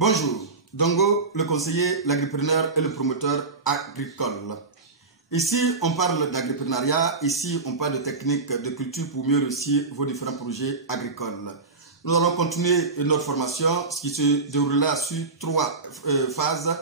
Bonjour, Dongo, le conseiller, l'agripreneur et le promoteur agricole. Ici, on parle d'agripreneuriat, ici, on parle de techniques de culture pour mieux réussir vos différents projets agricoles. Nous allons continuer notre formation, ce qui se déroulera sur trois phases.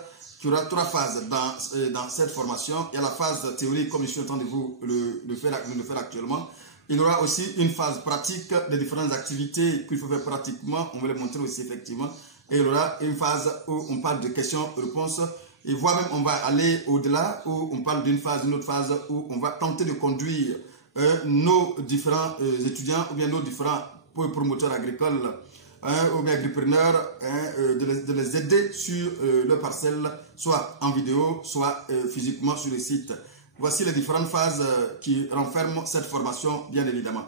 Il y aura trois phases dans cette formation. Il y a la phase théorique, comme je suis en train de vous le faire actuellement. Il y aura aussi une phase pratique des différentes activités qu'il faut faire pratiquement. On va les montrer aussi effectivement. Et il y aura une phase où on parle de questions-réponses. Et voire même on va aller au-delà, où on parle d'une phase, une autre phase, où on va tenter de conduire nos différents étudiants ou bien nos différents promoteurs agricoles ou bien agripreneurs, de les aider sur leur parcelle, soit en vidéo, soit physiquement sur le site. Voici les différentes phases qui renferment cette formation, bien évidemment.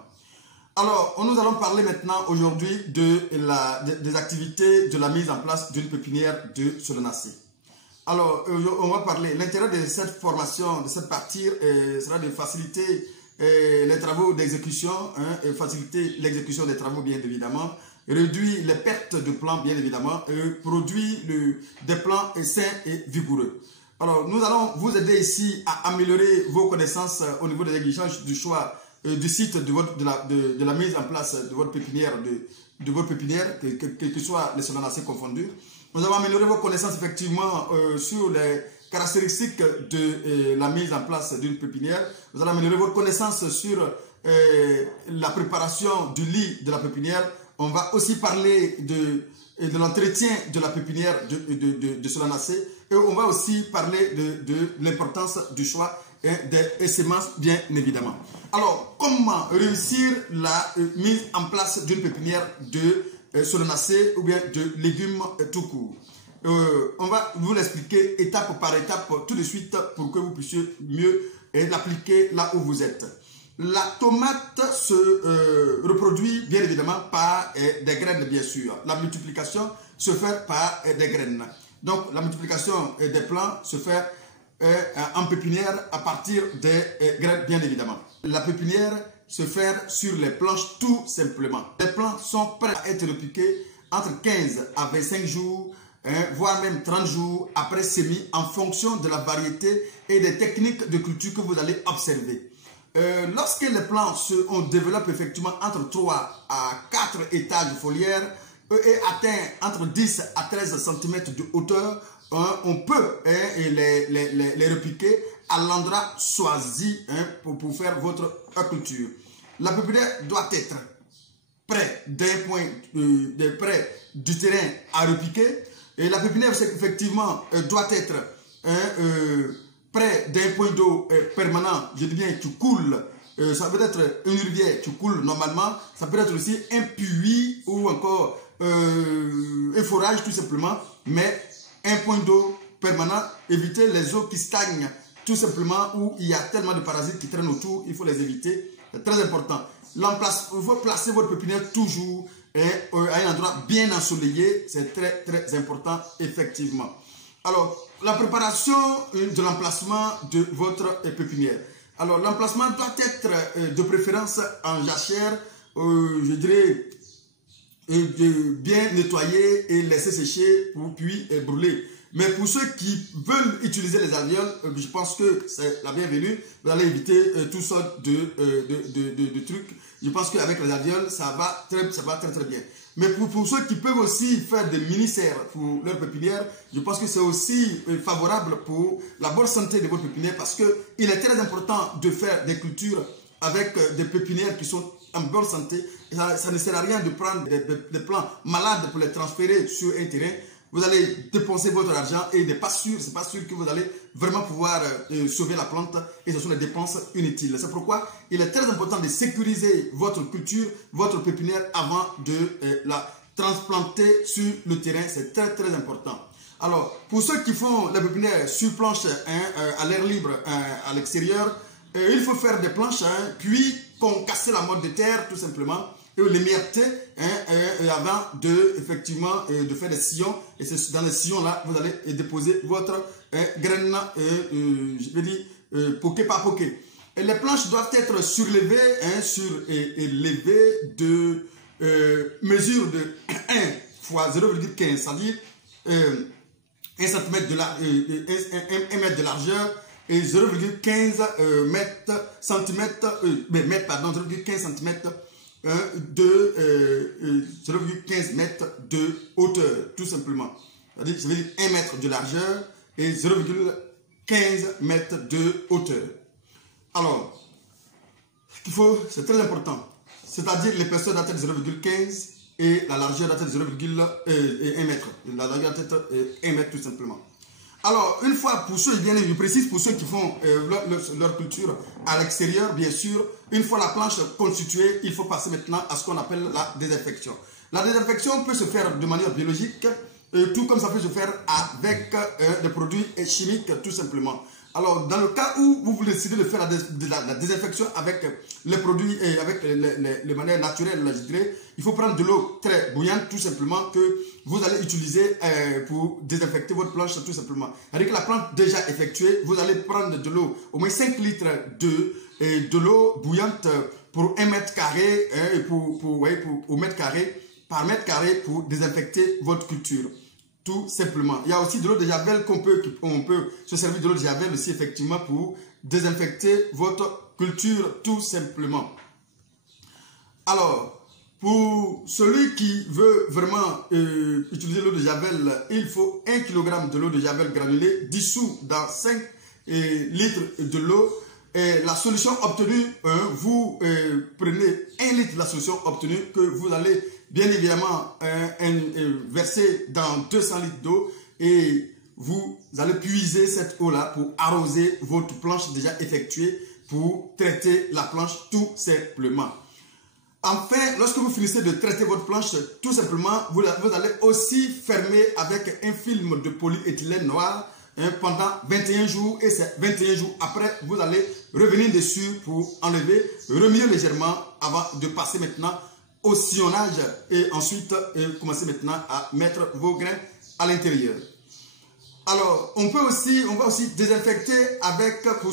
Alors, nous allons parler maintenant aujourd'hui des activités de la mise en place d'une pépinière de solanacées. Alors, on va parler, l'intérêt de cette formation, de cette partie, sera de faciliter les travaux d'exécution, et faciliter l'exécution des travaux, bien évidemment, réduire les pertes de plants, bien évidemment, et produire des plants sains et vigoureux. Alors, nous allons vous aider ici à améliorer vos connaissances au niveau des exigences du choix du site de la mise en place de votre pépinière, quels que soient les solanacées confondues. Nous allons améliorer vos connaissances effectivement sur les caractéristiques de la mise en place d'une pépinière. Vous allez améliorer votre connaissance sur la préparation du lit de la pépinière. On va aussi parler de l'entretien de la pépinière de solanacées. Et on va aussi parler de l'importance du choix des semences, bien évidemment. Alors, comment réussir la mise en place d'une pépinière de solanacées ou bien de légumes tout court? On va vous l'expliquer étape par étape tout de suite pour que vous puissiez mieux l'appliquer là où vous êtes. La tomate se reproduit bien évidemment par des graines, bien sûr. La multiplication se fait par des graines. Donc, la multiplication des plants se fait en pépinière à partir des graines, bien évidemment. La pépinière se fait sur les planches tout simplement. Les plants sont prêts à être repiqués entre 15 à 25 jours, voire même 30 jours après semis en fonction de la variété et des techniques de culture que vous allez observer. Lorsque les plants on développe effectivement entre 3 à 4 étages foliaires et atteint entre 10 à 13 cm de hauteur, on peut les repiquer à l'endroit choisi pour faire votre culture. La pépinière doit être près d'un point près du terrain à repiquer. Et la pépinière, effectivement, doit être près d'un point d'eau permanent. Je dis bien, tu coules. Ça peut être une rivière, tu coules normalement. Ça peut être aussi un puits ou encore un forage tout simplement. Mais un point d'eau permanent, éviter les eaux qui stagnent tout simplement où il y a tellement de parasites qui traînent autour. Il faut les éviter. C'est très important. Il faut placer votre pépinière toujours à un endroit bien ensoleillé. C'est très très important effectivement. Alors, la préparation de l'emplacement de votre pépinière. Alors, l'emplacement doit être de préférence en jachère, je dirais, bien nettoyer et laisser sécher puis brûler. Mais pour ceux qui veulent utiliser les alvéoles, je pense que c'est la bienvenue. Vous allez éviter toutes sortes de trucs. Je pense qu'avec les alvéoles, ça va très bien. Mais pour ceux qui peuvent aussi faire des mini-serres pour leur pépinière, je pense que c'est aussi favorable pour la bonne santé de votre pépinière parce qu'il est très important de faire des cultures avec des pépinières qui sont en bonne santé. Et ça ne sert à rien de prendre des plants malades pour les transférer sur un terrain. Vous allez dépenser votre argent et c'est pas sûr que vous allez vraiment pouvoir sauver la plante et ce sont des dépenses inutiles. C'est pourquoi il est très important de sécuriser votre culture, votre pépinière avant de la transplanter sur le terrain. C'est très très important. Alors, pour ceux qui font la pépinière sur planche à l'air libre à l'extérieur, il faut faire des planches puis concasser la motte de terre tout simplement. Et l'émierter avant effectivement de faire des sillons. Et c'est dans les sillons là, vous allez déposer votre graine, je vais dire, poké par poké. Et les planches doivent être surlevées, levées de mesure de 1 fois 0,15, c'est-à-dire 1 cm de largeur et 0,15 cm de 0,15 mètres de hauteur, tout simplement. C'est-à-dire, ça veut dire 1 mètre de largeur et 0,15 mètres de hauteur. Alors, ce qu'il faut, c'est très important. C'est-à-dire, l'épaisseur doit être 0,15 et la largeur doit être 0,1 mètre. La largeur doit être 1 mètre, tout simplement. Alors, une fois, pour ceux, je précise pour ceux qui font leur culture à l'extérieur, bien sûr, une fois la planche constituée, il faut passer maintenant à ce qu'on appelle la désinfection. La désinfection peut se faire de manière biologique, tout comme ça peut se faire avec des produits chimiques, tout simplement. Alors, dans le cas où vous décidez de faire la désinfection avec les produits et avec les manières naturelles, je dirais, il faut prendre de l'eau très bouillante, tout simplement, que vous allez utiliser pour désinfecter votre planche, tout simplement. Avec la planche déjà effectuée, vous allez prendre de l'eau, au moins 5 litres de l'eau bouillante pour 1 mètre carré, au mètre carré, par mètre carré pour désinfecter votre culture. Tout simplement. Il y a aussi de l'eau de javel on peut se servir de l'eau de javel aussi effectivement pour désinfecter votre culture tout simplement. Alors, pour celui qui veut vraiment utiliser l'eau de javel, il faut 1 kg de l'eau de javel granulée dissous dans 5 litres de l'eau. La solution obtenue, vous prenez 1 litre de la solution obtenue que vous allez bien évidemment verser dans 200 litres d'eau et vous allez puiser cette eau-là pour arroser votre planche déjà effectuée pour traiter la planche tout simplement. Enfin, lorsque vous finissez de traiter votre planche, tout simplement, vous allez aussi fermer avec un film de polyéthylène noir pendant 21 jours et c'est 21 jours après, vous allez revenir dessus pour enlever, remuer légèrement avant de passer maintenant au sillonnage et ensuite commencer maintenant à mettre vos grains à l'intérieur. Alors, on va aussi désinfecter avec, pour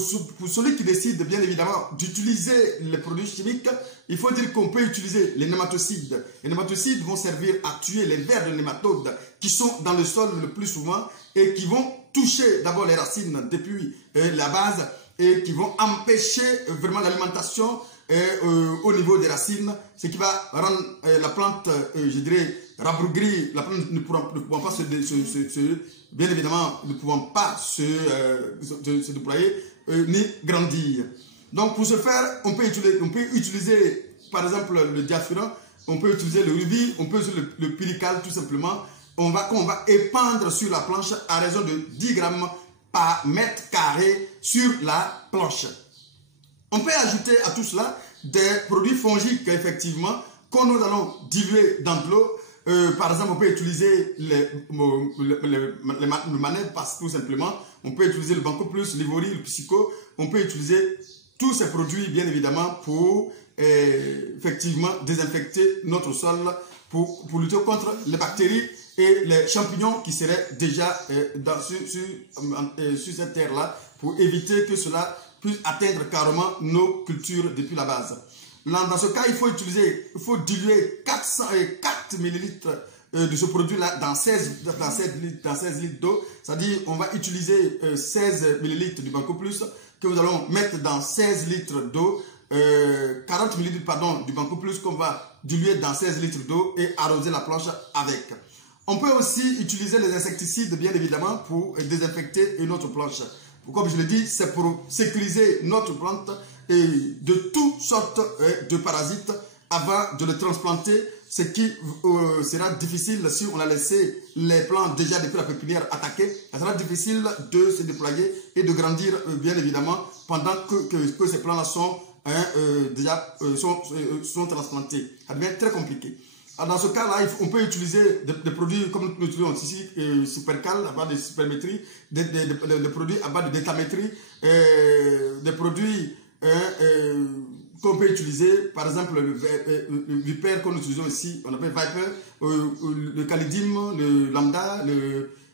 celui qui décide bien évidemment d'utiliser les produits chimiques, il faut dire qu'on peut utiliser les nématocides. Les nématocides vont servir à tuer les vers de nématodes qui sont dans le sol le plus souvent et qui vont toucher d'abord les racines depuis la base et qui vont empêcher vraiment l'alimentation au niveau des racines, ce qui va rendre la plante, je dirais, rabougrie. La plante ne pouvant pas bien évidemment, ne pouvant pas se déployer ni grandir. Donc pour ce faire, on peut utiliser par exemple le diaphurant, on peut utiliser le rubis, on peut utiliser le pyrical tout simplement. On va épandre sur la planche à raison de 10 grammes par mètre carré sur la planche. On peut ajouter à tout cela des produits fongiques, effectivement, que nous allons diluer dans de l'eau. Par exemple, on peut utiliser le manège, tout simplement. On peut utiliser le Banco Plus, l'Ivori, le Psycho. On peut utiliser tous ces produits, bien évidemment, pour effectivement désinfecter notre sol, pour lutter contre les bactéries et les champignons qui seraient déjà sur cette terre-là, pour éviter que cela puisse atteindre carrément nos cultures depuis la base. Dans ce cas, il faut diluer 4 ml de ce produit-là dans 16 litres d'eau. C'est-à-dire, on va utiliser 16 ml du Banco Plus que nous allons mettre dans 16 litres d'eau. 40 ml du Banco Plus qu'on va diluer dans 16 litres d'eau et arroser la planche avec. On peut aussi utiliser les insecticides, bien évidemment, pour désinfecter notre planche. Comme je l'ai dit, c'est pour sécuriser notre plante de toutes sortes de parasites avant de le transplanter, ce qui sera difficile si on a laissé les plants déjà depuis la pépinière attaqués. Ça sera difficile de se déployer et de grandir, bien évidemment, pendant que ces plants-là sont transplantés. Ça devient très compliqué. Alors dans ce cas-là, on peut utiliser des produits comme nous utilisons ici, Supercal à base de supermétrie, des produits à base de détamétrie, des produits qu'on peut utiliser, par exemple le Viper que nous utilisons ici, on appelle Viper, le Calidim, le Lambda,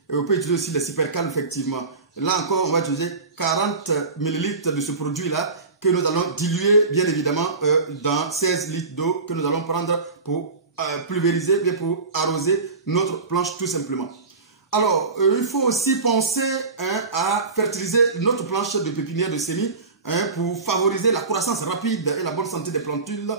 on peut utiliser aussi le Supercal effectivement. Là encore, on va utiliser 40 ml de ce produit-là que nous allons diluer bien évidemment dans 16 litres d'eau que nous allons prendre pour pulvériser, bien pour arroser notre planche tout simplement. Alors, il faut aussi penser à fertiliser notre planche de pépinière de semis pour favoriser la croissance rapide et la bonne santé des plantules,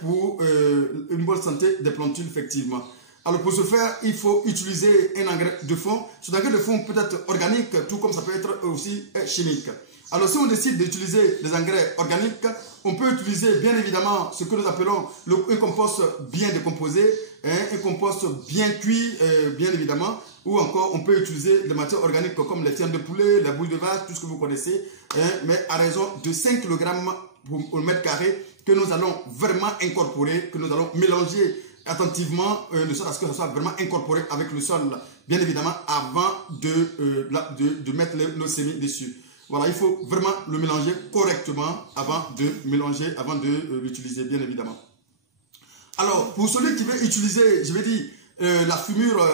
pour une bonne santé des plantules, effectivement. Alors, pour ce faire, il faut utiliser un engrais de fond. Cet engrais de fond peut être organique, tout comme ça peut être aussi chimique. Alors, si on décide d'utiliser des engrais organiques, on peut utiliser bien évidemment ce que nous appelons un compost bien décomposé, un compost bien cuit, bien évidemment, ou encore on peut utiliser des matières organiques comme les tiens de poulet, la bouille de vache, tout ce que vous connaissez, mais à raison de 5 kg au mètre carré que nous allons vraiment incorporer, que nous allons mélanger attentivement, de sorte à ce que ça soit vraiment incorporé avec le sol, bien évidemment, avant de mettre nos semis dessus. Voilà, il faut vraiment le mélanger correctement avant de l'utiliser, bien évidemment. Alors, pour celui qui veut utiliser, je vais dire, la fumure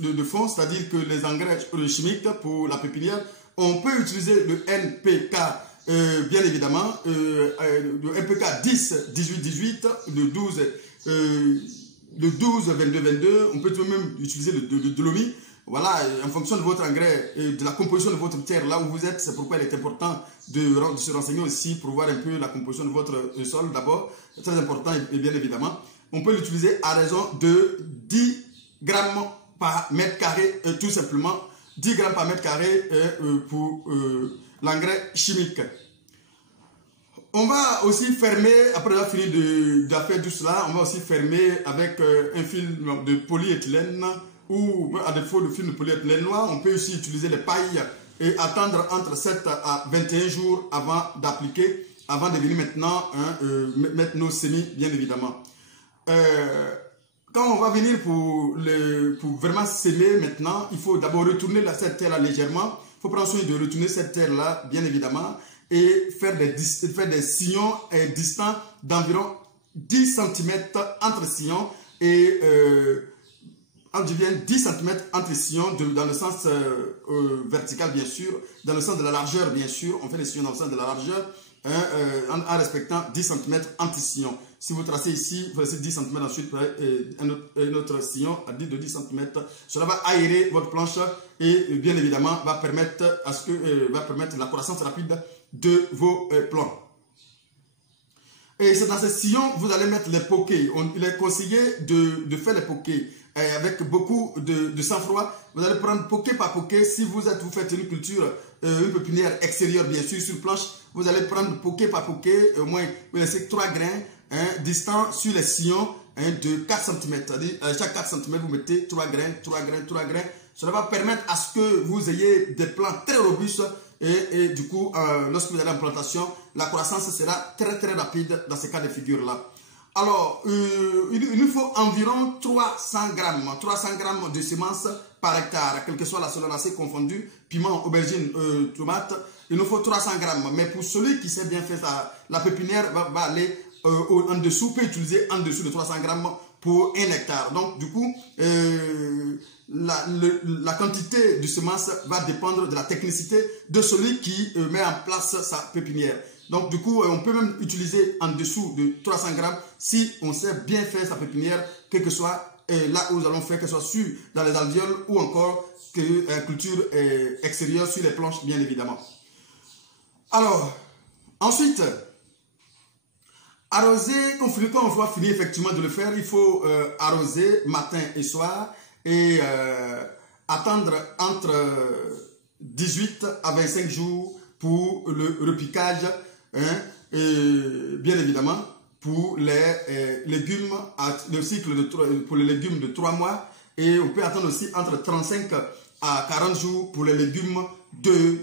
de fond, c'est-à-dire que les engrais chimiques pour la pépinière, on peut utiliser le NPK, bien évidemment, le NPK 10, 18, 18, le 12, 22, 22, on peut même utiliser le Dolomi. Voilà, en fonction de votre engrais et de la composition de votre terre, là où vous êtes, c'est pourquoi il est important de se renseigner aussi pour voir un peu la composition de votre sol d'abord. C'est très important et bien évidemment. On peut l'utiliser à raison de 10 grammes par mètre carré, tout simplement. 10 grammes par mètre carré pour l'engrais chimique. On va aussi fermer, après avoir fini de faire tout cela, on va aussi fermer avec un film de polyéthylène ou à défaut de film de polyéthylène noir, on peut aussi utiliser les pailles et attendre entre 7 à 21 jours avant d'appliquer, avant de venir maintenant mettre nos semis, bien évidemment. Quand on va venir pour vraiment s'aimer maintenant, il faut d'abord retourner cette terre-là légèrement. Il faut prendre soin de retourner cette terre-là, bien évidemment, et faire des sillons distants d'environ 10 cm entre sillons et je viens 10 cm entre sillons dans le sens vertical, bien sûr, dans le sens de la largeur, bien sûr. On fait les sillons dans le sens de la largeur en respectant 10 cm entre sillons. Si vous tracez ici, vous laissez 10 cm ensuite un autre sillon à 10 cm. Cela va aérer votre planche et bien évidemment va permettre la croissance rapide de vos plants. Et c'est dans ces sillons que vous allez mettre les pokés. Il est conseillé de faire les pokés avec beaucoup de sang-froid. Vous allez prendre poké par poké. Si vous faites une culture, une pépinière extérieure, bien sûr, sur planche, vous allez prendre poké par poké. Au moins, vous laissez 3 grains distants sur les sillons de 4 cm. C'est-à-dire, à chaque 4 cm, vous mettez 3 grains, 3 grains, 3 grains. Cela va permettre à ce que vous ayez des plants très robustes. Et du coup, lorsque vous allez en plantation, la croissance sera très très rapide dans ces cas de figure-là. Alors, il nous faut environ 300 grammes de semences par hectare, quelle que soit la solanacée confondue, piment, aubergine, tomate. Il nous faut 300 grammes. Mais pour celui qui sait bien faire ça, la pépinière va aller en dessous, peut utiliser en dessous de 300 grammes pour 1 hectare. Donc, du coup, la quantité de semences va dépendre de la technicité de celui qui met en place sa pépinière. Donc, du coup, on peut même utiliser en dessous de 300 grammes si on sait bien faire sa pépinière, quel que soit là où nous allons faire, que ce soit dans les alvéoles ou encore culture extérieure sur les planches, bien évidemment. Alors, ensuite, arroser, quand on va finir effectivement de le faire, il faut arroser matin et soir et attendre entre 18 à 25 jours pour le repiquage. Et bien évidemment, pour les légumes, le cycle pour les légumes de 3 mois, et on peut attendre aussi entre 35 à 40 jours pour les légumes de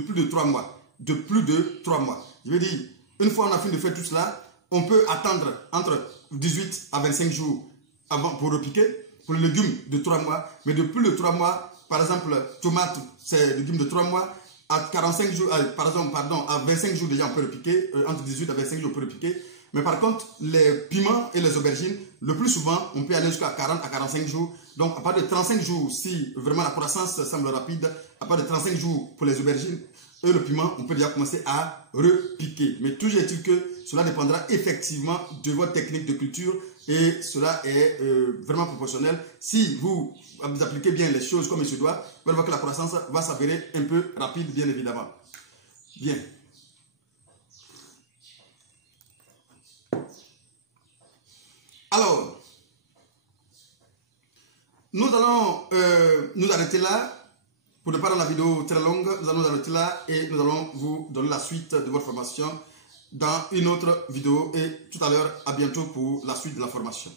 plus de 3 mois. De plus de 3 mois. Je veux dire, une fois on a fini de faire tout cela, on peut attendre entre 18 à 25 jours avant pour repiquer, pour les légumes de 3 mois, mais de plus de 3 mois, par exemple, tomate, c'est légumes de 3 mois, à 45 jours, à 25 jours déjà on peut repiquer, entre 18 à 25 jours on peut repiquer. Mais par contre, les piments et les aubergines, le plus souvent, on peut aller jusqu'à 40 à 45 jours. Donc, à partir de 35 jours, si vraiment la croissance semble rapide, à partir de 35 jours pour les aubergines et le piment, on peut déjà commencer à repiquer. Mais toujours est-il que cela dépendra effectivement de votre technique de culture, Et cela est vraiment proportionnel. Si vous appliquez bien les choses comme il se doit, vous allez voir que la croissance va s'avérer un peu rapide, bien évidemment. Bien. Alors, nous allons nous arrêter là. Pour ne pas rendre la vidéo très longue, nous allons nous arrêter là et nous allons vous donner la suite de votre formation dans une autre vidéo. Et tout à l'heure, à bientôt pour la suite de la formation.